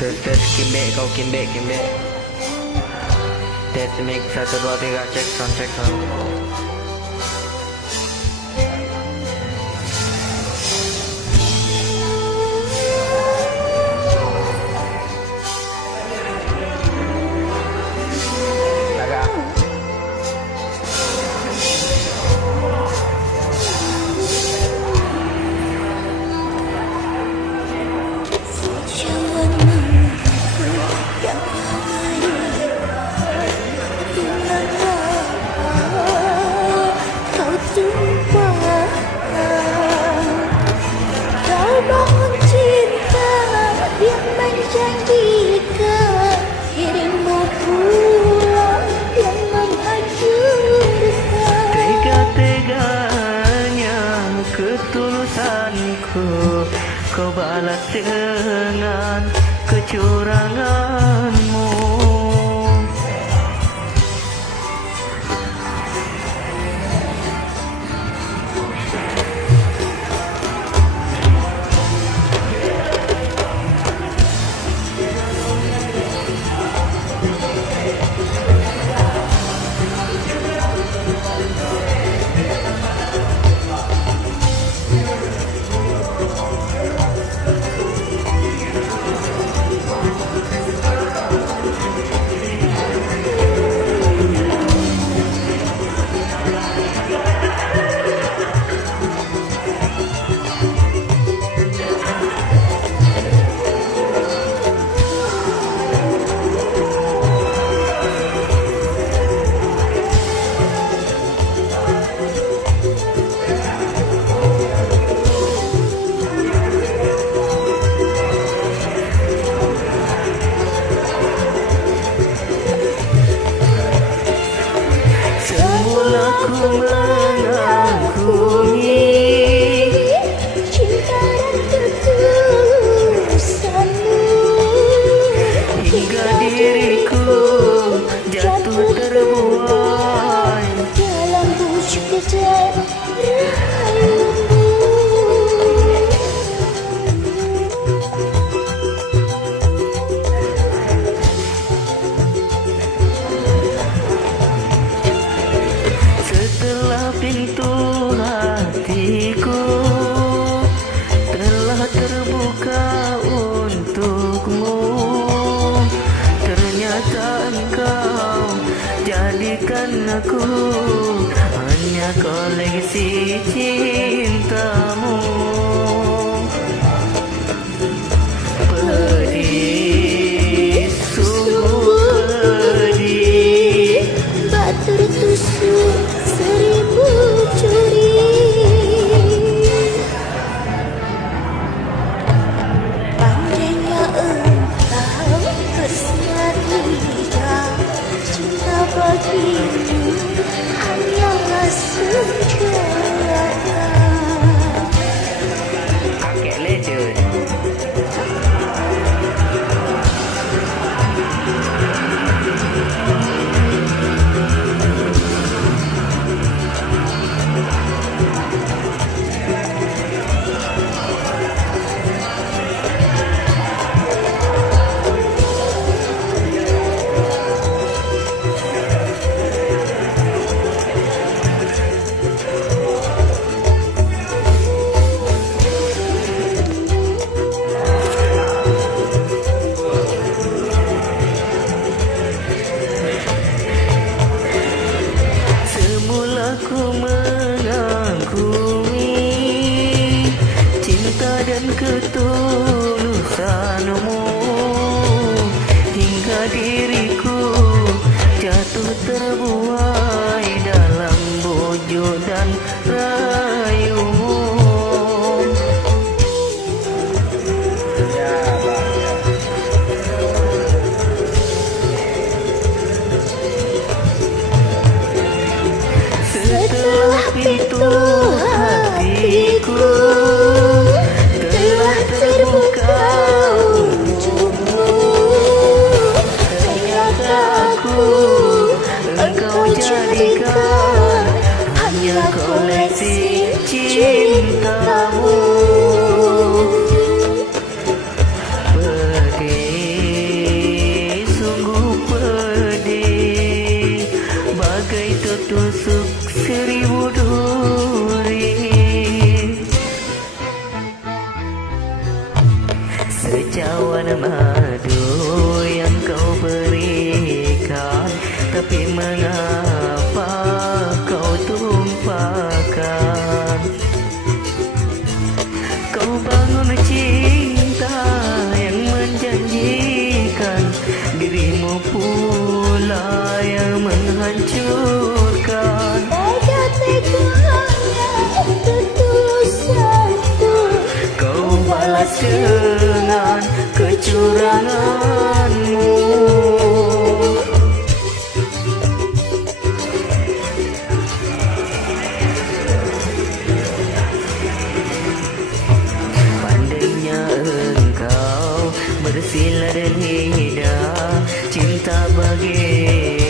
Tes kimbek kau kimbek tes mic 1 2 3 cek sound ketulusanku kau balas dengan kecuranganmu. Pintu hatiku telah terbuka untukmu. Ternyata engkau jadikan aku hanya koleksi cintamu. Pedih, sungguh pedih, batu tertusuk 1000 curi. Panjangnya engkau kesian tidak, cinta bagimu hanyalah sejarah. Kakek legend. Dan ketulusanmu hingga diriku jatuh terbuai dalam bujuk dan rayumu. Setelah pintu hatiku terbuka secawan madu yang kau berikan, tapi mengapa kau tumpahkan? Kau bangun cinta yang menjanjikan, dirimu pula yang menghancurkan. Tega teganya ketulusanku, Kau balas dengan kecuranganmu. Pandainya engkau bersilah dan lidah cinta bagi